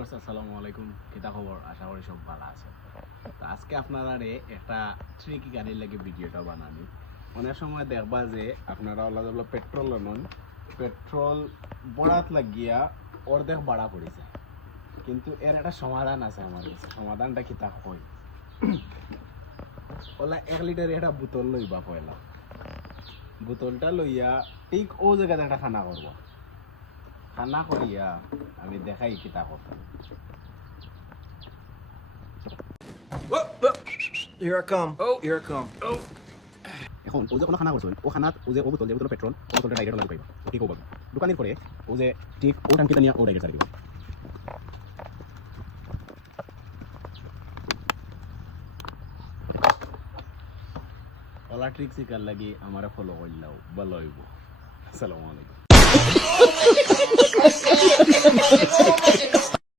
Viewers আসসালামু আলাইকুম, কিতা খবর? আশা করি সব ভালো আছে। তো আজকে আপনারা একটা ট্রিকি গাড়ির লাগে ভিডিওটা বানানি। অনেক সময় দেখবা যে আপনারা ওলা পেট্রোল নন, পেট্রোল বড়াত লাগিয়া অর্ধেক বাড়া পড়েছে, কিন্তু এর একটা সমাধান আছে আমার কাছে। সমাধানটা কিতা হয়, ওলা 1 লিটার একটা বোতল লইবা। পয়লা বোতলটা লইয়া ঠিক ও জায়গাতে একটা খানা করবা। খানা করিয়া আমি দেখাই কিতা করতাম। Here I come. Oh, here I come. এখন ও যে কোনো খানা করছেন, ও খানাত ও যে ও বোতল পেট্রোল, ও বোতলটা ডাইরেক্ট লাগবে পাইবা। ঠিক হবে দোকানের পরে ও যে ঠিক ও টাঙ্কিটা নিয়ে ও ডাইরেক্ট সারি দিবা। ওলা ট্রিক শিকার লাগি আমারে ফলো করলাও ভালো হইব। আসসালামু আলাইকুম।